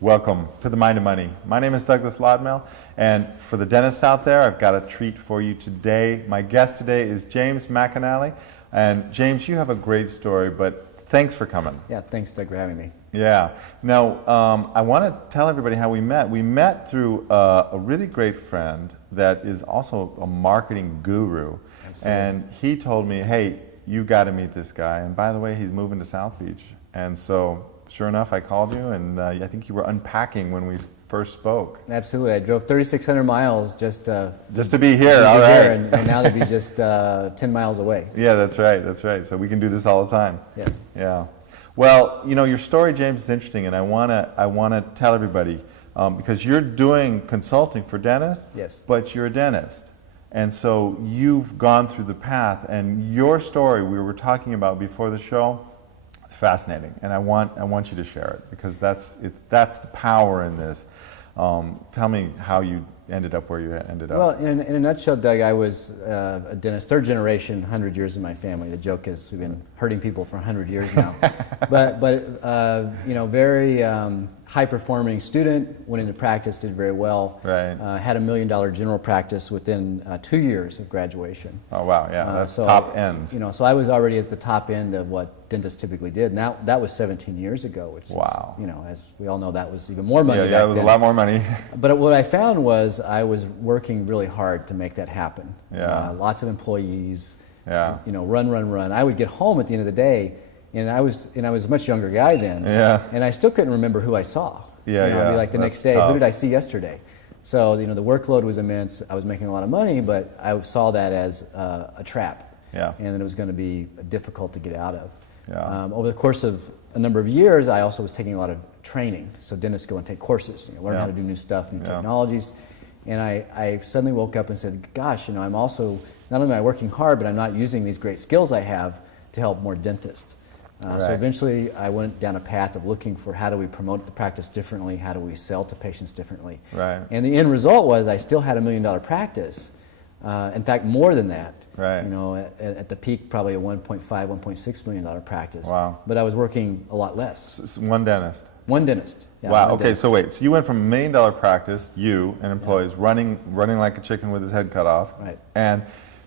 Welcome to the Mind of Money. My name is Douglas Lodmell, and for the dentists out there, I've got a treat for you today. My guest today is James McAnally, and James, you have a great story, but thanks for coming. Yeah, thanks, Doug, for having me. Yeah. Now, I want to tell everybody how we met. We met through a really great friend that is also a marketing guru. Absolutely. And he told me, hey, you got to meet this guy. And by the way, he's moving to South Beach. And so, sure enough, I called you, and I think you were unpacking when we first spoke. Absolutely. I drove 3,600 miles just to be here. All right. And now to be just 10 miles away. Yeah, that's right. That's right. So we can do this all the time. Yes. Yeah. Well, you know, your story, James, is interesting, and I wanna tell everybody because you're doing consulting for dentists. Yes. But you're a dentist, and so you've gone through the path. And your story, we were talking about before the show. It's fascinating, and I want you to share it because that's the power in this. Tell me how you ended up where you ended up. Well, in a nutshell, Doug, I was a dentist, third generation, 100 years in my family. The joke is we've been hurting people for 100 years now. but you know, very high-performing student, went into practice, did very well. Right. Had $1 million general practice within 2 years of graduation. Oh wow, yeah, that's top end. You know, so I was already at the top end of what dentists typically did. Now that was 17 years ago, which wow. is, you know, as we all know, that was even more money. Yeah, back it was then. a lot more money. But what I found was I was working really hard to make that happen. Yeah. Lots of employees. Yeah. You know, run. I would get home at the end of the day, and I was a much younger guy then. Yeah. And I still couldn't remember who I saw. Yeah, you know, yeah. I'd be like the next day, who did I see yesterday? So, you know, the workload was immense. I was making a lot of money, but I saw that as a trap. Yeah. And it was going to be difficult to get out of. Yeah. Over the course of a number of years, I also was taking a lot of training. So dentists go and take courses, you know, learn how to do new stuff, new technologies. And I suddenly woke up and said, gosh, you know, I'm also, not only am I working hard, but I'm not using these great skills I have to help more dentists. So eventually I went down a path of looking for how do we promote the practice differently, how do we sell to patients differently. Right. And the end result was I still had $1 million practice. In fact, more than that. Right. You know, at the peak, probably a $1.5, $1.6 million practice. Wow. But I was working a lot less. One dentist. One dentist. Yeah, wow. one Okay. dentist. So wait. So you went from $1 million practice, you and employees running like a chicken with his head cut off, Right. and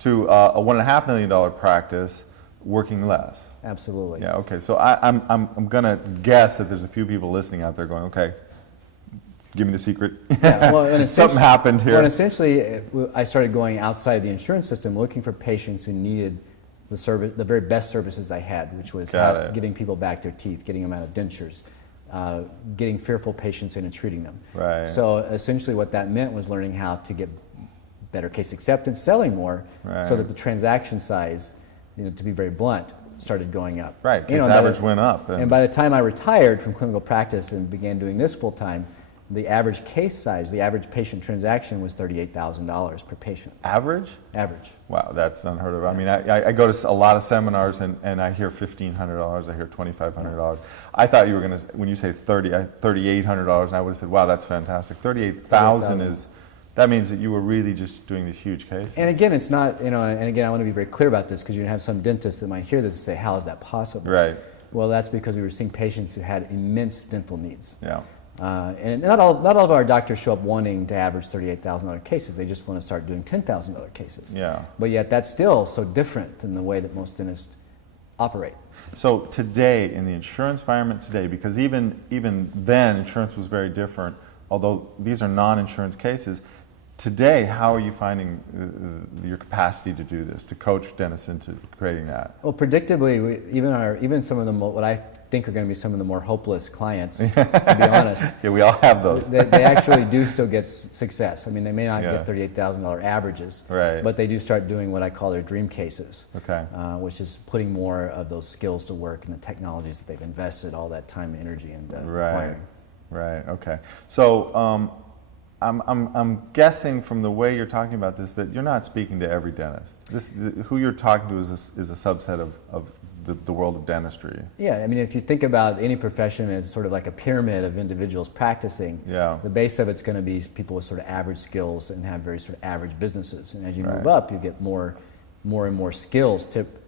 to a $1.5 million practice, working less. Absolutely. Yeah. Okay. So I'm gonna guess that there's a few people listening out there going, okay, give me the secret. Yeah, well, and something happened here. Well, essentially, I started going outside the insurance system, looking for patients who needed the very best services I had, which was getting people back their teeth, getting them out of dentures, getting fearful patients in and treating them. Right. So essentially, what that meant was learning how to get better case acceptance, selling more, so that the transaction size, you know, to be very blunt, started going up. Right. Case You know, average went up. And by the time I retired from clinical practice and began doing this full time, the average case size, the average patient transaction was $38,000 per patient. Average? Average. Wow, that's unheard of. I mean, I go to a lot of seminars and I hear $1,500, I hear $2,500. I thought you were going to, when you say $3,800, and I would have said, wow, that's fantastic. 38,000 is, that means that you were really just doing these huge cases. And again, it's not, you know, and again, I want to be very clear about this because you're going to have some dentists that might hear this and say, how is that possible? Right. Well, that's because we were seeing patients who had immense dental needs. Yeah. And not all of our doctors show up wanting to average $38,000 cases. They just want to start doing $10,000 cases. Yeah. But yet that's still so different than the way that most dentists operate. So today, in the insurance environment today, because even then insurance was very different, although these are non-insurance cases, today, how are you finding your capacity to do this, to coach dentists into creating that? Well, predictably, even some of the what I think are going to be some of the more hopeless clients, to be honest. Yeah, we all have those. They actually do still get success. I mean, they may not get $38,000 averages, right, but they do start doing what I call their dream cases, okay, which is putting more of those skills to work and the technologies that they've invested all that time, energy, and acquiring. Right. Okay. So I'm guessing from the way you're talking about this that you're not speaking to every dentist. Who you're talking to is a subset of the world of dentistry. Yeah, I mean, if you think about any profession as sort of like a pyramid of individuals practicing, the base of it's going to be people with sort of average skills and have very sort of average businesses. And as you move up, you get more and more skills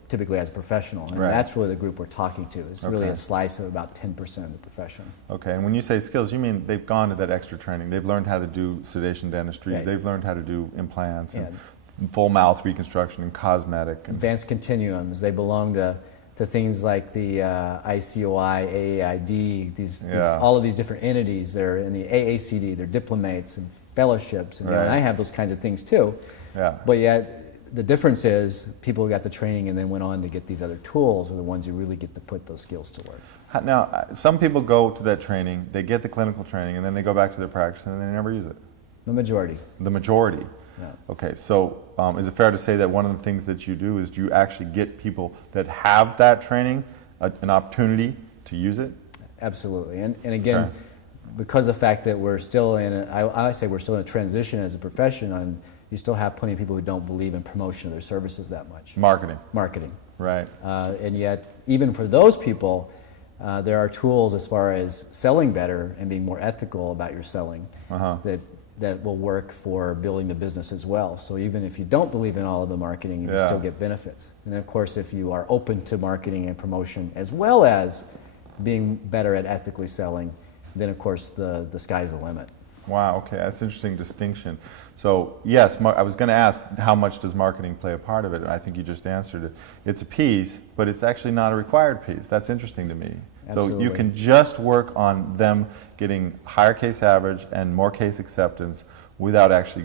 typically as a professional. And that's really the group we're talking to. It's really a slice of about 10% of the profession. Okay, and when you say skills, you mean they've gone to that extra training. They've learned how to do sedation dentistry. They've learned how to do implants and full mouth reconstruction and cosmetic. Advanced continuums. They belong to things like the ICOI, AAID, all of these different entities. They're in the AACD, they're diplomates and fellowships, and, and I have those kinds of things too. But yet, the difference is people who got the training and then went on to get these other tools are the ones who really get to put those skills to work. Now, some people go to that training, they get the clinical training, and then they go back to their practice and they never use it. The majority. The majority. Okay, so is it fair to say that one of the things that you do is do you actually get people that have that training an opportunity to use it? Absolutely, and again, because of the fact that we're still I say we're still in a transition as a profession, and you still have plenty of people who don't believe in promotion of their services that much. Marketing. Right. And yet, even for those people, there are tools as far as selling better and being more ethical about your selling that will work for building the business as well. So even if you don't believe in all of the marketing, you still get benefits. And of course, if you are open to marketing and promotion as well as being better at ethically selling, then of course the sky's the limit. Wow, okay, that's an interesting distinction. So yes, I was going to ask how much does marketing play a part of it, and I think you just answered it. It's a piece, but it's actually not a required piece. That's interesting to me. Absolutely. So you can just work on them getting higher case average and more case acceptance without actually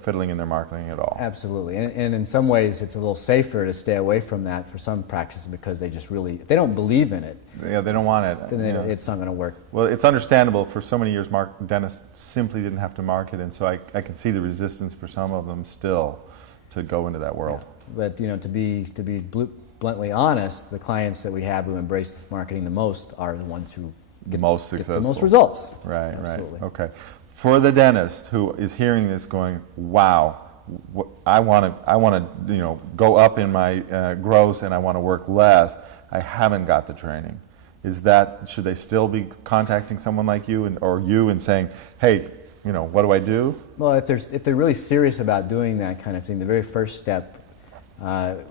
fiddling in their marketing at all. Absolutely, and in some ways it's a little safer to stay away from that for some practices because they just really, if they don't believe in it, they don't want it, then it's not going to work. Well, it's understandable. For so many years dentists simply didn't have to market, and so I can see the resistance for some of them still to go into that world. But to be bluntly honest, the clients that we have who embrace marketing the most are the ones who get the most results. Right, absolutely. Right. Okay. For the dentist who is hearing this, going, "Wow, I want to, go up in my gross, and I want to work less. I haven't got the training." Should they still be contacting someone like you and saying, "Hey, what do I do?" Well, if they're really serious about doing that kind of thing, the very first step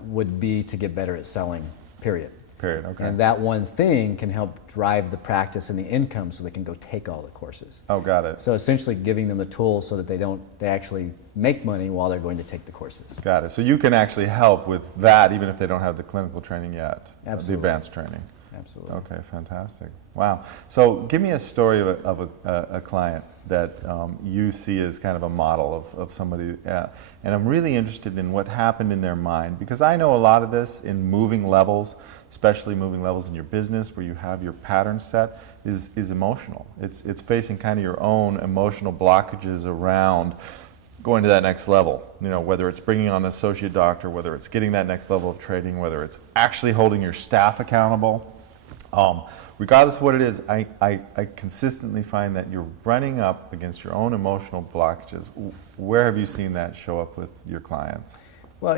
would be to get better at selling. Period. Okay. And that one thing can help drive the practice and the income so they can go take all the courses. Oh, got it. So essentially giving them the tools so that they actually make money while they're going to take the courses. Got it. So you can actually help with that even if they don't have the clinical training yet. Absolutely. The advanced training. Absolutely. Okay, fantastic. Wow. So give me a story of a client that you see as kind of a model of somebody, and I'm really interested in what happened in their mind, because I know a lot of this in moving levels, especially moving levels in your business where you have your pattern set, is emotional. It's facing kind of your own emotional blockages around going to that next level, whether it's bringing on an associate doctor, whether it's getting that next level of training, whether it's actually holding your staff accountable. Regardless of what it is, I consistently find that you're running up against your own emotional blockages. Where have you seen that show up with your clients? Well,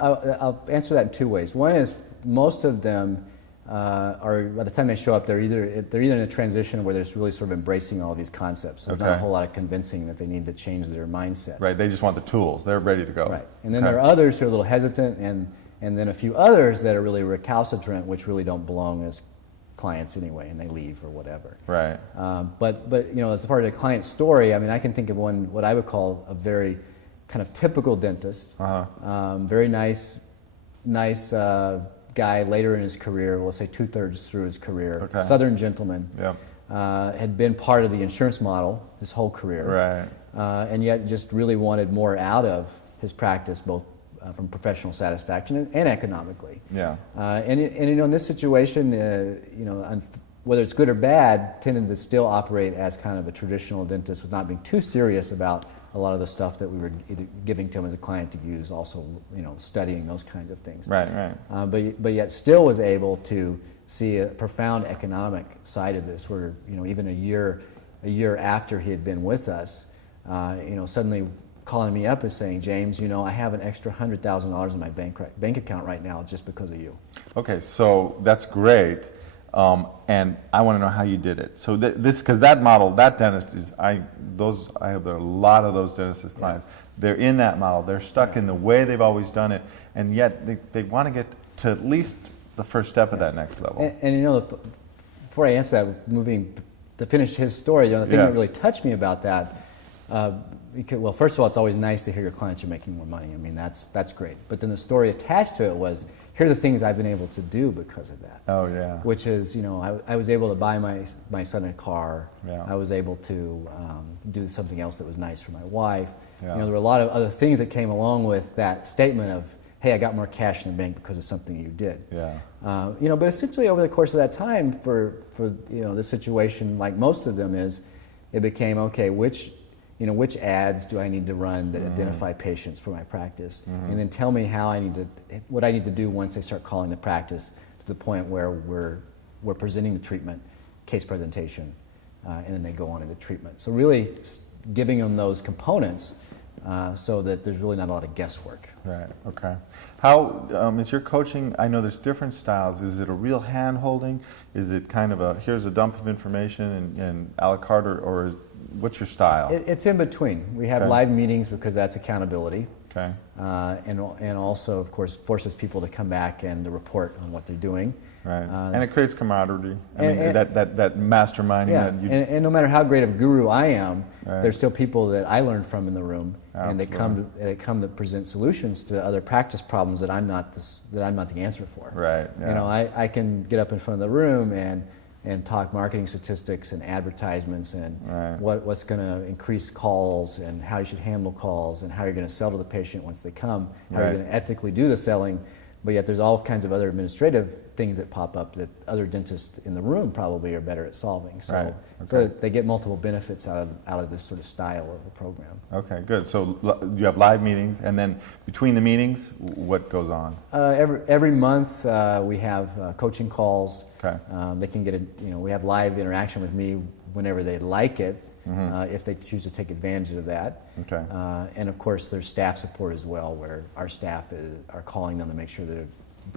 I'll answer that in two ways. One is most of them are, by the time they show up, they're either in a transition where they're just really sort of embracing all of these concepts. So there's not a whole lot of convincing that they need to change their mindset. Right, they just want the tools. They're ready to go. Right, and then there are others who are a little hesitant, and then a few others that are really recalcitrant, which really don't belong as clients anyway, and they leave or whatever. Right. But as far as a client story, I mean, I can think of one, what I would call a very kind of typical dentist. Very nice guy later in his career, we'll say 2/3 through his career, Southern gentleman. Had been part of the insurance model his whole career. Right. And yet just really wanted more out of his practice, both from professional satisfaction and economically. Yeah. And in this situation, whether it's good or bad, tended to still operate as kind of a traditional dentist with not being too serious about a lot of the stuff that we were either giving to him as a client to use, also studying those kinds of things. Right. But yet still was able to see a profound economic side of this, where even a year a year after he had been with us, suddenly calling me up and saying, James, I have an extra $100,000 in my bank account right now just because of you. Okay, so that's great, and I want to know how you did it. So because that model, that dentist is, I have a lot of those dentist clients. Yeah. They're in that model. They're stuck in the way they've always done it, and yet they want to get to at least the first step of that next level. And before I answer that, moving to finish his story, the thing that really touched me about that. Well, first of all, it's always nice to hear your clients are making more money. I mean, that's great. But then the story attached to it was, here are the things I've been able to do because of that. Oh, yeah. Which is, I was able to buy my son a car. Yeah. I was able to do something else that was nice for my wife. Yeah. There were a lot of other things that came along with that statement of, hey, I got more cash in the bank because of something you did. Yeah. But essentially over the course of that time, for this situation, like most of them is, it became, okay, which ads do I need to run that identify patients for my practice, and then tell me what I need to do once they start calling the practice to the point where we're presenting the treatment, case presentation, and then they go on into treatment. So really giving them those components so that there's really not a lot of guesswork. Right, okay. How is your coaching? I know there's different styles. Is it a real hand-holding? Is it kind of here's a dump of information and a la carte, or what's your style? It's in between. We have live meetings because that's accountability. Okay. And also, of course, forces people to come back and to report on what they're doing. Right. And it creates camaraderie. That masterminding. Yeah. And no matter how great of a guru I am, there's still people that I learned from in the room, and they come to present solutions to other practice problems that I'm not the answer for. Right. Yeah. I can get up in front of the room and talk marketing statistics and advertisements and what's going to increase calls and how you should handle calls and how you're going to sell to the patient once they come, how you're going to ethically do the selling, but yet there's all kinds of other administrative things that pop up that other dentists in the room probably are better at solving. So, so they get multiple benefits out of this sort of style of a program. Okay, good. So you have live meetings, and then between the meetings, what goes on? Every month we have coaching calls. Okay. They can get we have live interaction with me whenever they like it, if they choose to take advantage of that. Okay. And of course, there's staff support as well, where our staff are calling them to make sure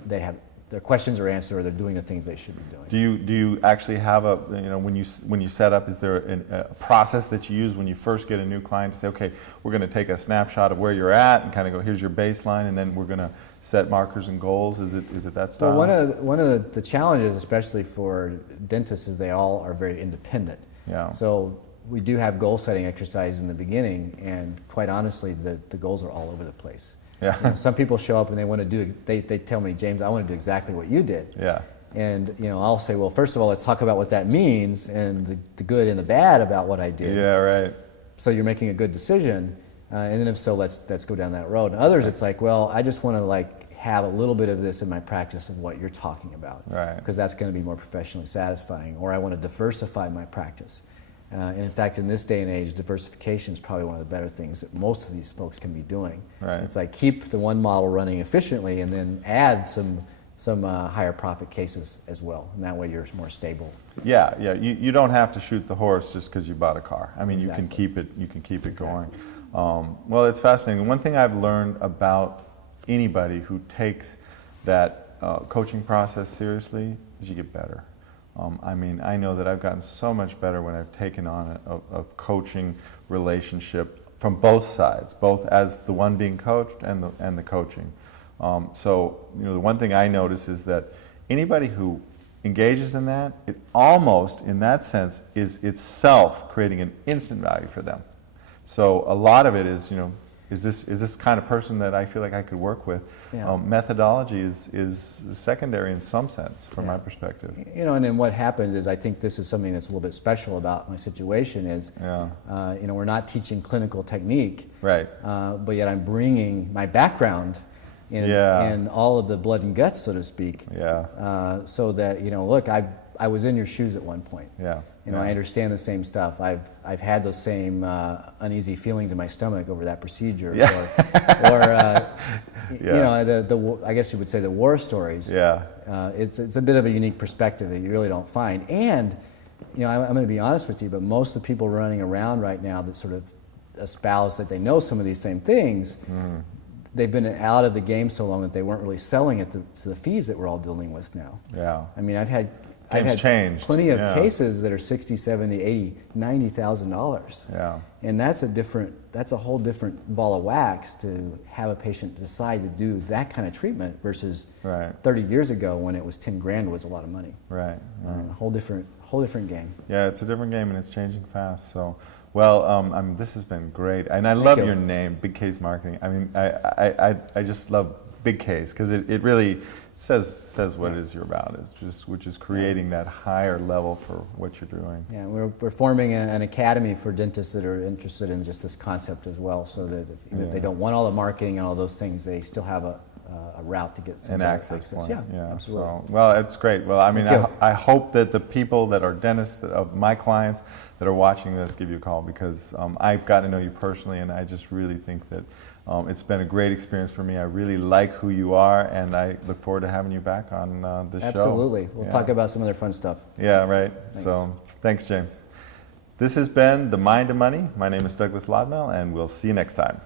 that their questions are answered or they're doing the things they should be doing. Do you actually have when you set up, is there a process that you use when you first get a new client to say, okay, we're going to take a snapshot of where you're at and kind of go, here's your baseline, and then we're going to set markers and goals? Is it that style? Well, one of the challenges, especially for dentists, is they all are very independent. Yeah. So we do have goal setting exercises in the beginning, and quite honestly, the goals are all over the place. Yeah. Some people show up and they want to do. They tell me, James, I want to do exactly what you did. Yeah. And I'll say, well, first of all, let's talk about what that means and the good and the bad about what I did. Yeah. Right. So you're making a good decision, and then if so, let's go down that road. And others, it's like, well, I just want to have a little bit of this in my practice of what you're talking about, right? Because that's going to be more professionally satisfying. Or I want to diversify my practice. And in fact, in this day and age, diversification is probably one of the better things that most of these folks can be doing. Right. It's like keep the one model running efficiently and then add some higher profit cases as well. And that way you're more stable. Yeah, yeah. You don't have to shoot the horse just because you bought a car. I mean, Exactly. you can keep it going. Well, it's fascinating. One thing I've learned about anybody who takes that coaching process seriously is you get better. I mean, I know that I've gotten so much better when I've taken on a coaching relationship from both sides, both as the one being coached and the coaching. So, the one thing I notice is that anybody who engages in that, it almost, in that sense, is itself creating an instant value for them. So a lot of it is, is this kind of person that I feel like I could work with? Yeah. Methodology is secondary in some sense from my perspective. And then what happens is, I think this is something that's a little bit special about my situation is, we're not teaching clinical technique, right? But yet I'm bringing my background in all of the blood and guts, so to speak. Yeah. So that look, I was in your shoes at one point. Yeah. I understand the same stuff. I've had those same uneasy feelings in my stomach over that procedure. Yeah. I guess you would say the war stories. Yeah. It's a bit of a unique perspective that you really don't find. And you know, I'm going to be honest with you, but most of the people running around right now that sort of espouse that they know some of these same things, they've been out of the game so long that they weren't really selling at to the fees that we're all dealing with now. Yeah. I mean, I've had changed. plenty of cases that are $60, $70, $80, $90,000. Yeah. And that's a whole different ball of wax to have a patient decide to do that kind of treatment versus 30 years ago when it was 10 grand was a lot of money. Right. A whole different game. Yeah, it's a different game and it's changing fast. So, well, this has been great, and I love your name, Big Case Marketing. I mean, I just love Big Case because it really says what it is you're about, which is creating that higher level for what you're doing. Yeah, we're forming an academy for dentists that are interested in just this concept as well, so that even if they don't want all the marketing and all those things, they still have a route to get some access. Yeah, absolutely. So, well, it's great. Well, I mean, I hope that the people that are dentists, of my clients that are watching this, give you a call because I've gotten to know you personally, and I just really think that it's been a great experience for me. I really like who you are, and I look forward to having you back on the show. Absolutely. We'll talk about some other fun stuff. Yeah, right. Thanks. So, thanks, James. This has been The Mind of Money. My name is Douglas Lodmell, and we'll see you next time.